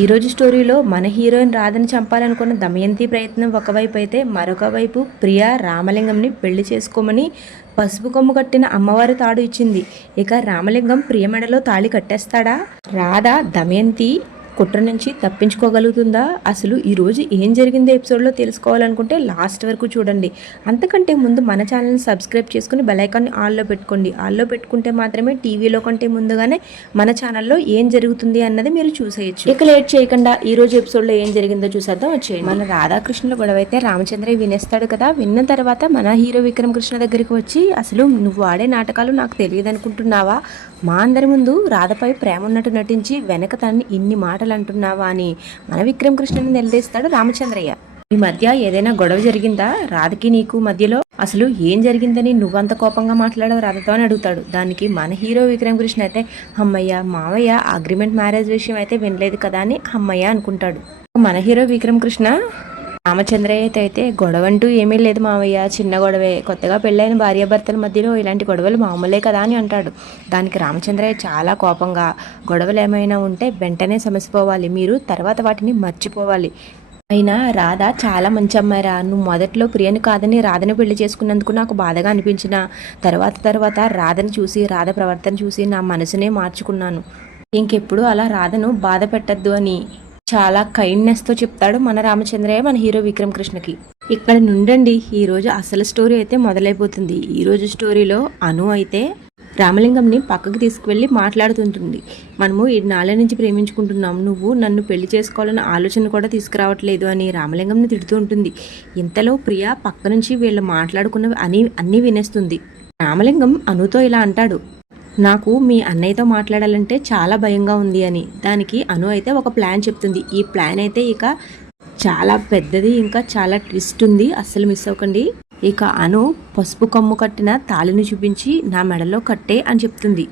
ఈరోజు స్టోరీలో మన హీరోయిన్ రాధని చంపాలనుకున్న దమయంతి ప్రయత్నం ఒకవైపు అయితే, మరొక వైపు ప్రియా రామలింగంని పెళ్లి చేసుకోమని పసుపు కొమ్ము కట్టిన అమ్మవారి తాడు ఇచ్చింది. ఇక రామలింగం ప్రియ మెడలో తాళి కట్టేస్తాడా? రాధ దమయంతి కుట్ర నుంచి తప్పించుకోగలుగుతుందా? అసలు ఈరోజు ఏం జరిగిందో ఎపిసోడ్లో తెలుసుకోవాలనుకుంటే లాస్ట్ వరకు చూడండి. అంతకంటే ముందు మన ఛానల్ని సబ్స్క్రైబ్ చేసుకుని బెల్ ఐకాన్ని ఆల్లో పెట్టుకోండి. ఆల్లో పెట్టుకుంటే మాత్రమే టీవీలో కంటే ముందుగానే మన ఛానల్లో ఏం జరుగుతుంది అన్నది మీరు చూసేయచ్చు. ఇక లేట్ చేయకుండా ఈరోజు ఎపిసోడ్లో ఏం జరిగిందో చూసేద్దాం వచ్చేయండి. మన రాధాకృష్ణుల గొడవ అయితే రామచంద్రయ్య వినేస్తాడు కదా. విన్న తర్వాత మన హీరో విక్రమ్ కృష్ణ దగ్గరికి వచ్చి, అసలు నువ్వు ఆడే నాటకాలు నాకు తెలియదు అనుకుంటున్నావా? మా అందరి ముందు రాధపై ప్రేమ ఉన్నట్టు నటించి వెనక తనని ఇన్ని మాటలు అంటున్నావా అని మన విక్రమ్ కృష్ణని నిలదీస్తాడు రామచంద్రయ్య. ఈ మధ్య ఏదైనా గొడవ జరిగిందా రాధకి నీకు మధ్యలో? అసలు ఏం జరిగిందని నువ్వంత కోపంగా మాట్లాడవు రాధతో అని అడుగుతాడు. దానికి మన హీరో విక్రమ్ కృష్ణ అయితే, అమ్మయ్య మావయ్య అగ్రిమెంట్ మ్యారేజ్ విషయం అయితే వినలేదు కదా అని అమ్మయ్య అనుకుంటాడు. మన హీరో విక్రమ్ కృష్ణ రామచంద్రయ్య అయితే, గొడవ అంటూ ఏమీ లేదు మావయ్య, చిన్న గొడవే, కొత్తగా పెళ్ళైన భార్యాభర్తల మధ్యలో ఇలాంటి గొడవలు మామూలే కదా అని అంటాడు. దానికి రామచంద్రయ్య చాలా కోపంగా, గొడవలు ఏమైనా ఉంటే వెంటనే సమసిపోవాలి, మీరు తర్వాత వాటిని మర్చిపోవాలి. అయినా రాధ చాలా మంచి అమ్మాయిరా, నువ్వు మొదట్లో ప్రియని కాదని రాధని పెళ్లి చేసుకున్నందుకు నాకు బాధగా అనిపించిన తర్వాత రాధని చూసి రాధ ప్రవర్తన చూసి నా మనసునే మార్చుకున్నాను. ఇంకెప్పుడు అలా రాధను బాధ పెట్టద్దు అని చాలా కైండ్నెస్తో చెప్తాడు మన రామచంద్రయ్య మన హీరో విక్రమ్ కృష్ణకి. ఇక్కడ నుండండి ఈరోజు అసలు స్టోరీ అయితే మొదలైపోతుంది. ఈరోజు స్టోరీలో అను అయితే రామలింగంని పక్కకి తీసుకువెళ్ళి మాట్లాడుతుంటుంది. మనము ఈ నాళ్ళ నుంచి ప్రేమించుకుంటున్నాం, నువ్వు నన్ను పెళ్లి చేసుకోవాలన్న ఆలోచన కూడా తీసుకురావట్లేదు అని రామలింగంని తిడుతూ ఉంటుంది. ఇంతలో ప్రియ పక్క నుంచి వీళ్ళు మాట్లాడుకున్నవి అన్నీ వినేస్తుంది. రామలింగం అనుతో ఇలా అంటాడు, నాకు మీ అన్నయ్యతో మాట్లాడాలంటే చాలా భయంగా ఉంది అని. దానికి అను అయితే ఒక ప్లాన్ చెప్తుంది. ఈ ప్లాన్ అయితే ఇక చాలా పెద్దది, ఇంకా చాలా ట్విస్ట్ ఉంది, అస్సలు మిస్ అవ్వకండి. ఇక అను పసుపు కొమ్ము కట్టిన తాళిని చూపించి నా మెడలో కట్టే అని చెప్తుంది.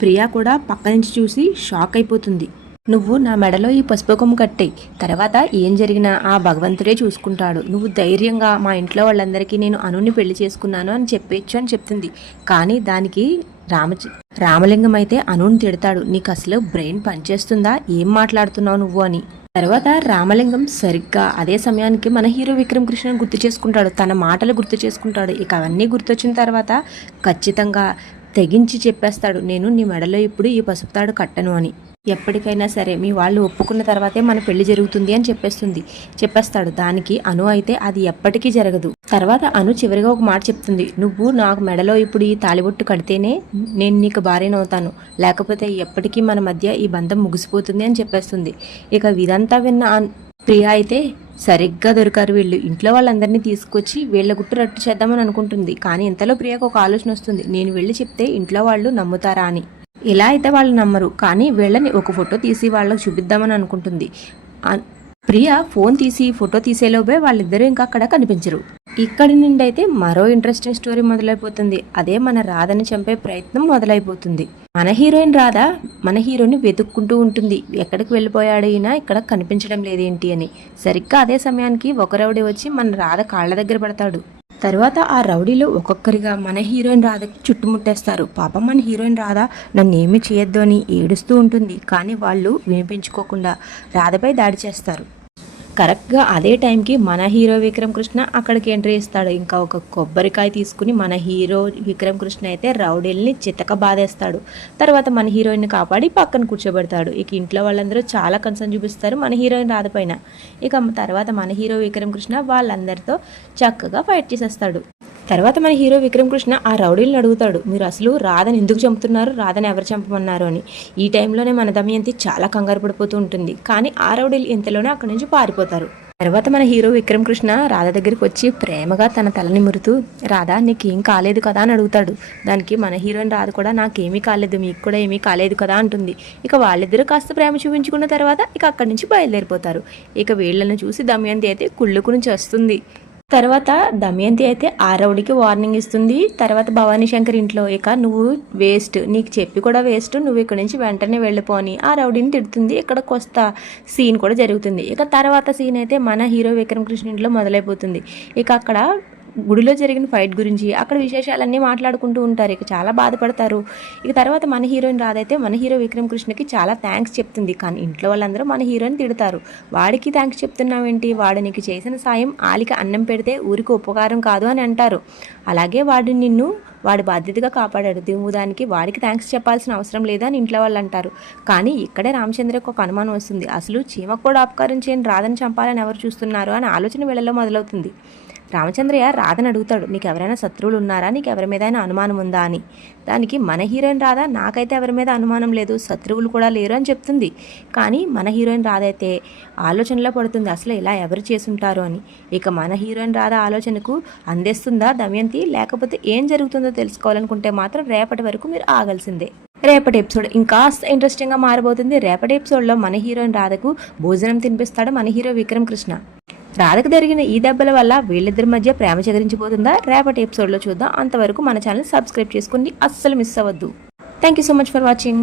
ప్రియా కూడా పక్క నుంచి చూసి షాక్ అయిపోతుంది. నువ్వు నా మెడలో ఈ పసుపు కొమ్ము కట్టేయి, తర్వాత ఏం జరిగినా ఆ భగవంతుడే చూసుకుంటాడు, నువ్వు ధైర్యంగా మా ఇంట్లో వాళ్ళందరికీ నేను అనుని పెళ్లి చేసుకున్నాను అని చెప్పేచ్చు అని చెప్తుంది. కానీ దానికి రామలింగం అయితే అనుని తిడతాడు, నీకు అసలు బ్రెయిన్ పనిచేస్తుందా, ఏం మాట్లాడుతున్నావు నువ్వు అని. తర్వాత రామలింగం సరిగ్గా అదే సమయానికి మన హీరో విక్రమ్ కృష్ణని గుర్తు చేసుకుంటాడు, తన మాటలు గుర్తు చేసుకుంటాడు. ఇక అవన్నీ గుర్తొచ్చిన తర్వాత ఖచ్చితంగా తెగించి చెప్పేస్తాడు, నేను నీ మెడలో ఇప్పుడు ఈ పసుపు తాడు కట్టను అని. ఎప్పటికైనా సరే మీ వాళ్ళు ఒప్పుకున్న తర్వాతే మన పెళ్లి జరుగుతుంది అని చెప్పేస్తాడు. దానికి అను అయితే అది ఎప్పటికీ జరగదు. తర్వాత అను చివరిగా ఒక మాట చెప్తుంది, నువ్వు నాకు మెడలో ఇప్పుడు ఈ తాళిబొట్టు కడితేనే నేను నీకు భార్యనవుతాను, లేకపోతే ఎప్పటికీ మన మధ్య ఈ బంధం ముగిసిపోతుంది అని చెప్పేస్తుంది. ఇక ఇదంతా విన్న ప్రియా అయితే, సరిగ్గా దొరికారు వీళ్ళు, ఇంట్లో వాళ్ళందరినీ తీసుకొచ్చి వీళ్ళ గుట్టు రట్టు చేద్దామని అనుకుంటుంది. కానీ ఇంతలో ప్రియాకు ఒక ఆలోచన వస్తుంది, నేను వెళ్ళి చెప్తే ఇంట్లో వాళ్ళు నమ్ముతారా అని. ఇలా అయితే వాళ్ళు నమ్మరు, కానీ వీళ్ళని ఒక ఫోటో తీసి వాళ్ళకి చూపిద్దామని అనుకుంటుంది. ప్రియ ఫోన్ తీసి ఫోటో తీసేలోపే వాళ్ళిద్దరూ ఇంకా అక్కడ కనిపించరు. ఇక్కడి నుండి అయితే మరో ఇంట్రెస్టింగ్ స్టోరీ మొదలైపోతుంది. అదే మన రాధని చంపే ప్రయత్నం మొదలైపోతుంది. మన హీరోయిన్ రాధ మన హీరోని వెతుక్కుంటూ ఉంటుంది, ఎక్కడికి వెళ్ళిపోయాడు ఈయన, ఇక్కడ కనిపించడం లేదేంటి అని. సరిగ్గా అదే సమయానికి ఒక రౌడీ వచ్చి మన రాధ కాళ్ళ దగ్గర పడతాడు. తర్వాత ఆ రౌడీలు ఒక్కొక్కరిగా మన హీరోయిన్ రాధకి చుట్టుముట్టేస్తారు. పాపం మన హీరోయిన్ రాధ నన్ను ఏమీ చేయొద్దు అని ఏడుస్తూ ఉంటుంది. కానీ వాళ్ళు వినిపించుకోకుండా రాధపై దాడి చేస్తారు. కరెక్ట్గా అదే టైంకి మన హీరో విక్రమ్ కృష్ణ అక్కడికి ఎంట్రీ ఇస్తాడు. ఇంకా ఒక కొబ్బరికాయ తీసుకుని మన హీరో విక్రమ్ కృష్ణ అయితే రౌడీల్ని చితక బాధేస్తాడు. తర్వాత మన హీరోయిన్ని కాపాడి పక్కన కూర్చోబెడతాడు. ఇక ఇంట్లో వాళ్ళందరూ చాలా కన్సర్న్ చూపిస్తారు మన హీరోయిన్ రాధపైన. ఇక తర్వాత మన హీరో విక్రమ్ కృష్ణ వాళ్ళందరితో చక్కగా ఫైట్ చేసేస్తాడు. తర్వాత మన హీరో విక్రమ్ కృష్ణ ఆ రౌడీలను అడుగుతాడు, మీరు అసలు రాధని ఎందుకు చంపుతున్నారు, రాధని ఎవరు చంపమన్నారు అని. ఈ టైంలోనే మన దమయంతి చాలా కంగారు పడిపోతూ ఉంటుంది. కానీ ఆ రౌడీలు ఇంతలోనే అక్కడి నుంచి పారిపోతారు. తర్వాత మన హీరో విక్రమ్ కృష్ణ రాధ దగ్గరికి వచ్చి ప్రేమగా తన తలని మురుతూ, రాధ నీకేం కాలేదు కదా అని అడుగుతాడు. దానికి మన హీరోయిన్ రాధ కూడా నాకేమీ కాలేదు, మీకు కూడా ఏమీ కాలేదు కదా అంటుంది. ఇక వాళ్ళిద్దరూ కాస్త ప్రేమ చూపించుకున్న తర్వాత ఇక అక్కడి నుంచి బయలుదేరిపోతారు. ఇక వీళ్ళని చూసి దమయంతి అయితే కుళ్ళుకు నుంచి వస్తుంది. తర్వాత దమయంతి అయితే ఆ రౌడీకి వార్నింగ్ ఇస్తుంది. తర్వాత భవానీ శంకర్ ఇంట్లో, ఇక నువ్వు వేస్ట్, నీకు చెప్పి కూడా వేస్ట్, నువ్వు ఇక్కడ నుంచి వెంటనే వెళ్ళిపోని ఆ రౌడీని తిడుతుంది. ఇక్కడ కొస్త సీన్ కూడా జరుగుతుంది. ఇక తర్వాత సీన్ అయితే మన హీరో విక్రమ్ కృష్ణ ఇంట్లో మొదలైపోతుంది. ఇక అక్కడ గుడిలో జరిగిన ఫైట్ గురించి అక్కడ విశేషాలన్నీ మాట్లాడుకుంటూ ఉంటారు. ఇక చాలా బాధపడతారు. ఇక తర్వాత మన హీరోయిన్ రాధ అయితే మన హీరో విక్రమ్ కృష్ణకి చాలా థ్యాంక్స్ చెప్తుంది. కానీ ఇంట్లో వాళ్ళందరూ మన హీరోని తిడతారు. వాడికి థ్యాంక్స్ చెప్తున్నావేంటి, వాడు నీకు చేసిన సాయం ఆలికి అన్నం పెడితే ఊరికి ఉపకారం కాదు అని అంటారు. అలాగే వాడు నిన్ను వాడి బాధ్యతగా కాపాడాడు, నువ్వు దానికి వాడికి థ్యాంక్స్ చెప్పాల్సిన అవసరం లేదని ఇంట్లో వాళ్ళు అంటారు. కానీ ఇక్కడే రామచంద్రకు ఒక అనుమానం వస్తుంది. అసలు చీమకు కూడా అపకారం చేయని రాధని చంపాలని ఎవరు చూస్తున్నారు అని ఆలోచన వేళలో మొదలవుతుంది. రామచంద్రయ్య రాధని అడుగుతాడు, నీకు ఎవరైనా శత్రువులు ఉన్నారా, నీకు ఎవరి మీద అనుమానం ఉందా అని. దానికి మన హీరోయిన్ రాధ నాకైతే ఎవరి మీద అనుమానం లేదు, శత్రువులు కూడా లేరు అని చెప్తుంది. కానీ మన హీరోయిన్ రాధ అయితే ఆలోచనలో పడుతుంది, అసలు ఇలా ఎవరు చేసుంటారు అని. ఇక మన హీరోయిన్ రాధ ఆలోచనకు అందేస్తుందా దమయంతి, లేకపోతే ఏం జరుగుతుందో తెలుసుకోవాలనుకుంటే మాత్రం రేపటి వరకు మీరు ఆగాల్సిందే. రేపటి ఎపిసోడ్ ఇంకాస్త ఇంట్రెస్టింగ్గా మారబోతుంది. రేపటి ఎపిసోడ్లో మన హీరోయిన్ రాధకు భోజనం తినిపిస్తాడు మన హీరో విక్రమ్ కృష్ణ. రాధకు జరిగిన ఈ దెబ్బల వల్ల వీళ్ళిద్దరి మధ్య ప్రేమ చెదిరించిపోతుందా, రేపటి ఎపిసోడ్లో చూద్దాం. అంతవరకు మన ఛానల్ సబ్స్క్రైబ్ చేసుకుని అస్సలు మిస్ అవ్వద్దు. Thank you so much for watching.